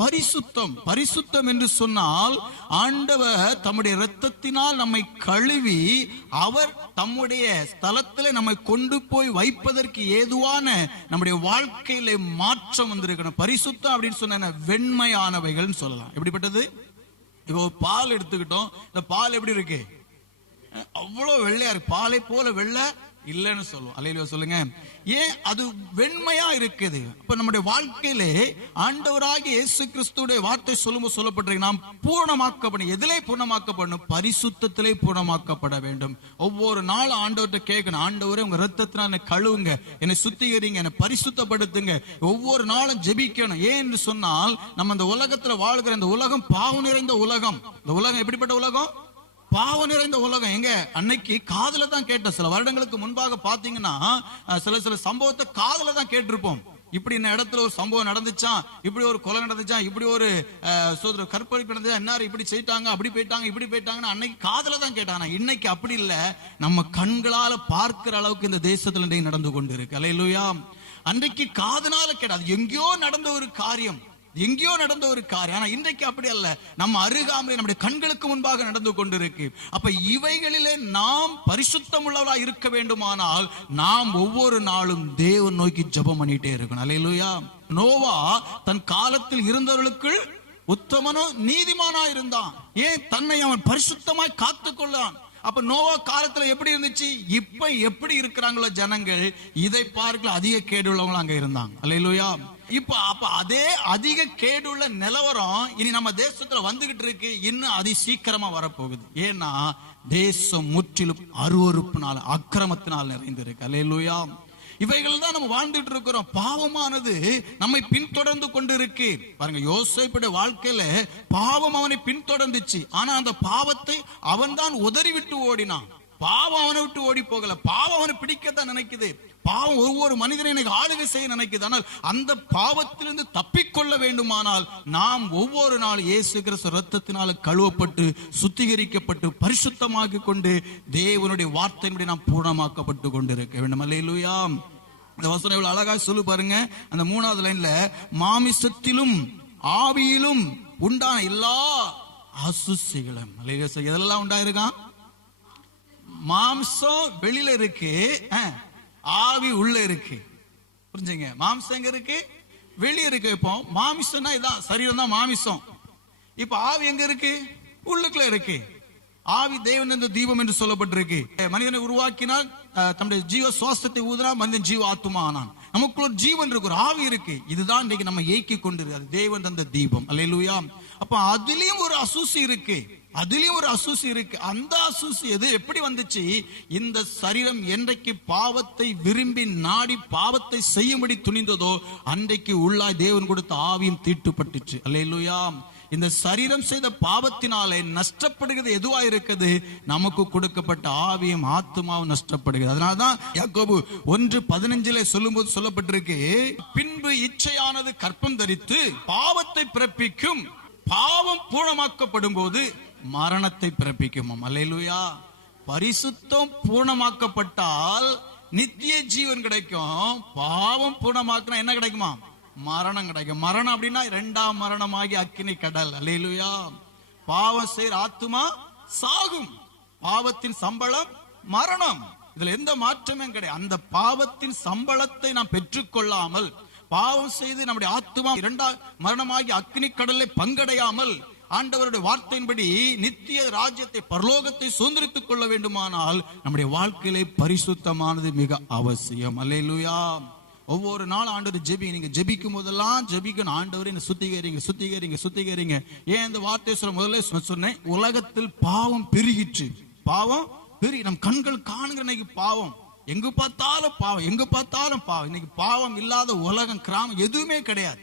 பரிசுத்தம். பரிசுத்தம் என்று சொன்னால் ஆண்டவர் தம்முடைய இரத்தத்தினால் நம்மை கழுவி அவர் தம்முடைய ஸ்தலத்தில் நம்மை கொண்டு போய் வைப்பதற்கு ஏதுவான நம்முடைய வாழ்க்கையில மாற்றம் வந்திருக்கணும். பரிசுத்தம் அப்படின்னு சொன்ன வெண்மையானவைகள் சொல்லலாம். எப்படிப்பட்டது? இப்போ பால் எடுத்துக்கிட்டோம். இந்த பால் எப்படி இருக்கு? அவ்வளவு வெள்ளையா இருக்கு. பாலை போல வெள்ளை இல்லைன்னு சொல்லுவோம். அல்லேலூயா சொல்லுங்க. ஏன் அது வெண்மையா இருக்குது? அப்ப நம்முடைய வாழ்க்கையிலே ஆண்டவராகிய இயேசு கிறிஸ்துவுடைய வார்த்தை சொல்லும்போது சொல்லப்பட்டிருக்கு, நாம் பூர்ணமாக்கப்படும். எதிலே பூர்ணமாக்கப்படணும்? பரிசுத்தத்திலே பூர்ணமாக்கப்பட வேண்டும். ஒவ்வொரு நாளும் ஆண்டவர்கிட்ட கேட்கணும், ஆண்டவரே உங்க ரத்தத்தினால் என்னை கழுவுங்க, என்னை சுத்திகரிங்க, என்னை பரிசுத்தப்படுத்துங்க. ஒவ்வொரு நாளும் ஜெபிக்கணும். ஏன் என்று சொன்னால் நம்ம இந்த உலகத்துல வாழ்கிற இந்த உலகம் பாவம் நிறைந்த உலகம். இந்த உலகம் எப்படிப்பட்ட உலகம்? பாவம் நிறைந்த உலகம். எங்க அன்னைக்கு காதுல தான் கேட்ட, சில வருடங்களுக்கு முன்பாக பாத்தீங்கன்னா சில சம்பவத்தை காதுல தான் கேட்டிருப்போம். இப்படி இந்த இடத்துல ஒரு சம்பவம் நடந்துச்சா, இப்படி ஒரு கொலை நடந்துச்சா, இப்படி ஒரு கற்பழிப்பு நடந்துச்சா, என்ன இப்படி செய்தாங்க, அப்படி போயிட்டாங்க, இப்படி போயிட்டாங்கன்னு அன்னைக்கு காதுல தான் கேட்டாங்க. இன்னைக்கு அப்படி இல்ல, நம்ம கண்களால பார்க்கிற அளவுக்கு இந்த தேசத்துல இன்றைக்கு நடந்து கொண்டு இருக்கு. அல்லேலூயா. அன்றைக்கு காதுனால கேட்ட, அது எங்கேயோ நடந்த ஒரு காரியம், எங்கேயோ நடந்த ஒரு காரியம். ஆனா இன்றைக்கு அப்படி அல்ல, நம்ம அருகாமையிலே நம்முடைய கண்களுக்கு முன்பாக நடந்து கொண்டிருக்கு. அப்ப இவைகளிலே நாம் பரிசுத்தம் உள்ளவரா இருக்க வேண்டுமானால் நாம் ஒவ்வொரு நாளும் தேவன் நோக்கி ஜெபம் பண்ணிட்டே இருக்கணும். அல்லேலூயா. நோவா தன் காலத்தில் இருந்தவர்களுக்குள் உத்தமனும் நீதிமானா இருந்தான். ஏன்? தன்னை அவன் பரிசுத்தமாய் காத்துக்கொள்ளான். அப்ப நோவா காலத்துல எப்படி இருந்துச்சு? இப்ப எப்படி இருக்கிறாங்களோ ஜனங்கள், இதை பார்க்கல அதிக கேடு உள்ளவங்க அங்க இருந்தாங்க. அல்லேலூயா. அப்ப அதே அதிக கேடுள்ள நிலவரம் இனி நம்ம தேசத்துல வந்துகிட்டு இருக்கு. இன்னும் அதி சீக்கிரமா வரப்போகுது. ஏன்னா தேசம் முற்றிலும் அருவருப்பினால், அக்கிரமத்தினால் நிறைந்திருக்கு. அல்லேலூயா. இவைகள் தான் நம்ம வாழ்ந்துட்டு இருக்கிறோம். பாவமானது நம்மை பின்தொடர்ந்து கொண்டு இருக்கு. பாருங்க, யோசேப்புடைய வாழ்க்கையில பாவம் அவனை பின்தொடர்ந்துச்சு. ஆனா அந்த பாவத்தை அவன் தான் உதறி விட்டு ஓடினான். பாவம் அவனை விட்டு ஓடி போகல. பாவம் அவனை பிடிக்கத்தான் நினைக்குது. பாவம் ஒவ்வொரு மனிதனை எனக்கு ஆளுகை செய்ய நினைக்குது. ஆனால் அந்த பாவத்திலிருந்து தப்பிக்கொள்ள வேண்டுமானால் நாம் ஒவ்வொரு நாள் இயேசு கிறிஸ்து ரத்தத்தினால கழுவப்பட்டு சுத்திகரிக்கப்பட்டு பரிசுத்தமாக்கி கொண்டு தேவனுடைய வார்த்தையின்படி நாம் பூர்ணமாக்கப்பட்டு கொண்டு இருக்க வேண்டும். அல்லேலூயா. இந்த வசனம் எவ்வளவு அழகா சொல்லு பாருங்க. அந்த 3வது லைன்ல, மாமிசத்திலும் ஆவியிலும் உண்டான எல்லா அசுசிகளும். எதெல்லாம் உண்டாயிருக்கான்? மாம்சம் வெளியில இருக்கு, ஆவி உள்ள இருக்கு. புரிஞ்சுங்க? மாம்சம் எங்க இருக்கு? வெளியே இருக்கு. இப்போ மாமிசம்னா இதான் சரீரம் தான் மாமிசம். இப்ப ஆவி எங்க இருக்கு? உள்ளுக்குள்ள இருக்கு. ஆவி தேவன் என்ற தீபம் என்று சொல்லப்பட்டிருக்கு. மனிதனை உருவாக்கினால் தம்முடைய ஜீவ சுவாசத்தை ஊதினா மனிதன் ஜீவ ஆத்துமா ஆனான். நமக்குள்ள ஒரு ஜீவன் இருக்கு, ஒரு ஆவி இருக்கு. இதுதான் இன்னைக்கு நம்ம ஏக்கி கொண்டிருக்கு தேவன் தந்த தீபம். அல்லேலூயா. அப்ப அதுலயும் ஒரு அசூசி இருக்கு, அதுலயும் ஒரு அசூசி இருக்கு. அந்த அசூசி எது? எப்படி வந்துச்சு? இந்த சரீரம் என்றைக்கு பாவத்தை விரும்பி நாடி பாவத்தை செய்யும்படி துணிந்ததோ அன்றைக்கு உள்ளாய் தேவன் கொடுத்த ஆவியும் தீட்டுப்பட்டுச்சு. அல்லேலூயா. இந்த சரீரம் செய்த பாவத்தினாலே நஷ்டப்படுகிறது எதுவா இருக்குது? நமக்கு கொடுக்கப்பட்ட ஆவியும் ஆத்துமாவும் நஷ்டப்படுகிறது. அதனால்தான் யாக்கோபு 1:15 சொல்லும்போது சொல்லப்பட்டிருக்கு, பின்பு இச்சையானது கற்பம் தரித்து பாவத்தை பிறப்பிக்கும், பாவம் பூர்ணமாக்கப்படும் போது மரணத்தை பிறப்பிக்கும். அல்லேலூயா. பரிசுத்தம் பூர்ணமாக்கப்பட்டால் நித்திய ஜீவன் கிடைக்கும். பாவம் பூர்ணமாக்கினா என்ன கிடைக்குமா? மரணம் கிடைக்கும். மரணம் அப்படின்னா 2ஆம் மரணமாகி அக்கினி கடல். அல்லேலூயா. பாவம் செய்கிற ஆத்துமா சாகும். பாவத்தின் சம்பளம் மரணம். இதுல எந்த மாற்றமும் கிடையாது. அந்த பாவத்தின் சம்பளத்தை நாம் பெற்றுக்கொள்ளாமல், பாவம் செய்து நம்முடைய ஆத்துமா 2ஆம் மரணமாகி அக்கினி கடலை பங்கடையாமல் ஆண்டவருடைய வார்த்தையின்படி நித்திய ராஜ்யத்தை, பரலோகத்தை சுதந்திரித்துக் கொள்ள வேண்டுமானால் நம்முடைய வாழ்க்கையிலே பரிசுத்தமானது மிக அவசியம். அல்லேலூயா. ஒவ்வொரு நாள் ஆண்டவர் நீங்க ஜெபிக்கும் போதெல்லாம் ஜெபிக்கணும், ஆண்டவரே என்ன சுத்திகரிங்க, சுத்திகரிங்க, சுத்திகரிங்க. ஏன் இந்த வார்த்தை சொல்ல முதல்ல சொன்னேன், உலகத்தில் பாவம் பெருகிச்சு. பாவம் பெருகி நம் கண்கள் காணுகிற இன்னைக்கு பாவம், எங்க பார்த்தாலும் பாவம், எங்க பார்த்தாலும் பாவம். இன்னைக்கு பாவம் இல்லாத உலகம், கிராமம் எதுவுமே கிடையாது,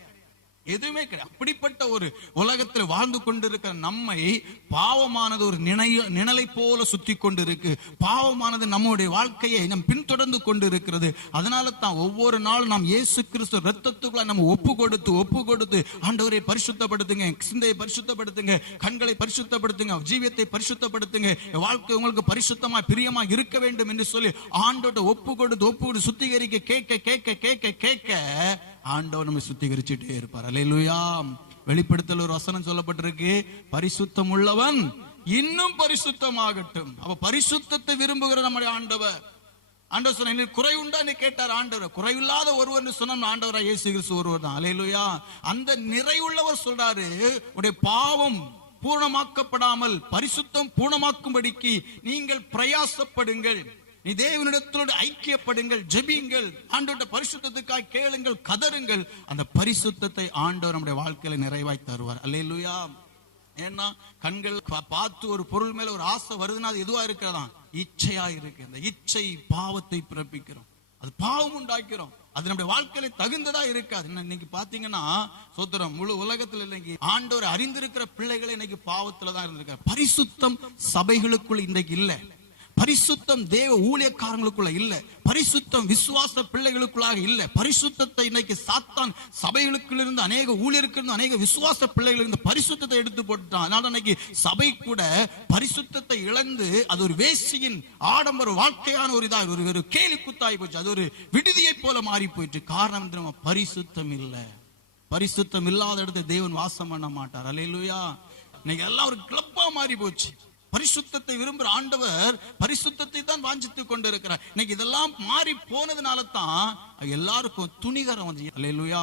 எதுவுமே கிடையாது. அப்படிப்பட்ட ஒரு உலகத்தில் வாழ்ந்து கொண்டிருக்கிற நம்மை பாவமானது ஒரு நிழலை போல சுத்தி கொண்டு இருக்கு. பாவமானது நம்முடைய வாழ்க்கையை நம் பின்தொடர்ந்து கொண்டு இருக்கிறது. அதனால தான் ஒவ்வொரு நாளும் நாம் இயேசு கிறிஸ்து ரத்தத்துக்குள்ள நம்ம ஒப்பு கொடுத்து ஆண்டவரை பரிசுத்தப்படுத்துங்க, சிந்தையை பரிசுத்தப்படுத்துங்க, கண்களை பரிசுத்தப்படுத்துங்க, ஜீவியத்தை பரிசுத்தப்படுத்துங்க, வாழ்க்கை உங்களுக்கு பரிசுத்தமா பிரியமா இருக்க வேண்டும் என்று சொல்லி ஆண்டோட ஒப்பு கொடுத்து சுத்திகரிக்க கேட்க ஆண்டவர் நம்மை சுத்திகரிச்சுட்டே இருப்பார். அல்லேலூயா. வெளிப்படுத்தல் ஒரு வசனம் சொல்லப்பட்டிருக்கு, பரிசுத்தம் உள்ளவன் இன்னும் பரிசுத்தமாகட்டும். அப்ப பரிசுத்தத்தை விரும்புகிற நம்முடைய ஆண்டவர் சொன்ன குறை உண்டா கேட்டார் ஆண்டவர். குறைவில்லாத ஒருவர் சொன்ன ஆண்டவரா இயேசு கிறிஸ்து ஒருவர் தான். அல்லேலூயா. அந்த நிறைவுள்ளவர் சொல்றாரு, உடைய பாவம் பூர்ணமாக்கப்படாமல் பரிசுத்தம் பூர்ணமாக்கும்படிக்கு நீங்கள் பிரயாசப்படுங்கள், நீ தேவனிடத்தோடு ஐக்கியப்படுங்கள், ஜெபியுங்கள், ஆண்டவருடைய பரிசுத்தத்துக்காக கேளுங்கள், கதறுங்கள். அந்த பரிசுத்தத்தை ஆண்டவர் நம்முடைய வாழ்க்கையில நிறைவாய் தருவார். அல்லேலூயா. ஏன்னா கண்கள் பார்த்து ஒரு பொருள் மேல ஒரு ஆசை வருதுன்னா அது எதுவா இருக்கிறதா? இச்சையா இருக்கு. அந்த இச்சை பாவத்தை பிறப்பிக்கிறோம், அது பாவம் உண்டாக்கிறோம், அது நம்முடைய வாழ்க்கையில தகுந்ததா இருக்காது. இன்னைக்கு பாத்தீங்கன்னா சோத்திரம் முழு உலகத்துல இன்னைக்கு ஆண்டவர் அறிந்திருக்கிற பிள்ளைகளை இன்னைக்கு பாவத்துலதான் இருந்திருக்காரு. பரிசுத்தம் சபைகளுக்குள்ள இன்றைக்கு இல்ல, பரிசுத்தம் தேவ ஊழியக்காரங்களுக்குள்ள இல்ல, பரிசுத்தம் விசுவாச பிள்ளைகளுக்குள்ளாக இல்ல. பரிசுத்தத்தை இன்னைக்கு சாத்தான் சபைகளுக்குள்ள இருந்து அநேக ஊழியர்கள் அநேக விசுவாச பிள்ளைகள் இருந்து பரிசுத்தத்தை எடுத்து போட்டுட்டான். அதனால இன்னைக்கு சபை கூட பரிசுத்தத்தை இழந்து அது ஒரு வேசியின் ஆடம்பர வாழ்க்கையான ஒரு இதா ஒரு கேலி குத்தாய் போச்சு, அது ஒரு விடுதியை போல மாறி போயிட்டு. காரணம் நம்ம பரிசுத்தம் இல்ல. பரிசுத்தம் இல்லாத இடத்துல தேவன் வாசம் பண்ண மாட்டார். அல்லேலூயா. இன்னைக்கு எல்லாம் ஒரு கிளப்பா மாறி போச்சு. பரிசுத்தத்தை விரும்புற ஆண்டவர் பரிசுத்தத்தை தான் வாஞ்சித்துக் கொண்டிருக்கிறார். இன்னைக்கு இதெல்லாம் மாறி போனதுனால தான் எல்லாருக்கும் துணிகரம் வந்து. அல்லேலூயா.